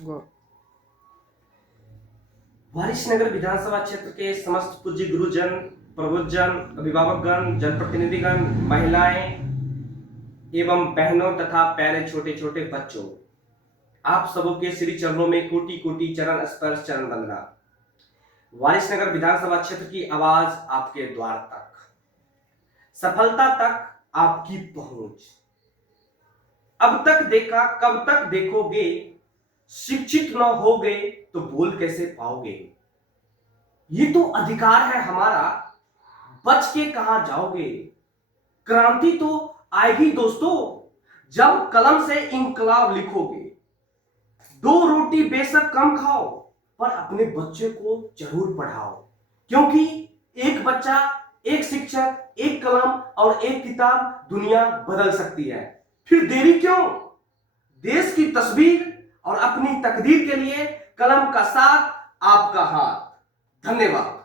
गो। वारिसनगर विधानसभा क्षेत्र के समस्त पूज्य गुरुजन, प्रबुद्धजन, अभिभावकगण, जनप्रतिनिधिगण, महिलाएं एवं बहनों तथा प्यारे छोटे छोटे बच्चों, आप सबों के श्री चरणों में कोटि कोटि चरण स्पर्श चरण वंदना। वारिसनगर विधानसभा क्षेत्र की आवाज आपके द्वार तक, सफलता तक आपकी पहुंच। अब तक देखा कब तक देखोगे, शिक्षित न होगे तो बोल कैसे पाओगे। ये तो अधिकार है हमारा, बच के कहां जाओगे। क्रांति तो आएगी दोस्तों, जब कलम से इंकलाब लिखोगे। दो रोटी बेशक कम खाओ, पर अपने बच्चे को जरूर पढ़ाओ, क्योंकि एक बच्चा, एक शिक्षक, एक कलम और एक किताब दुनिया बदल सकती है। फिर देरी क्यों। देश की तस्वीर और अपनी तकदीर के लिए कलम का साथ, आपका हाथ। धन्यवाद।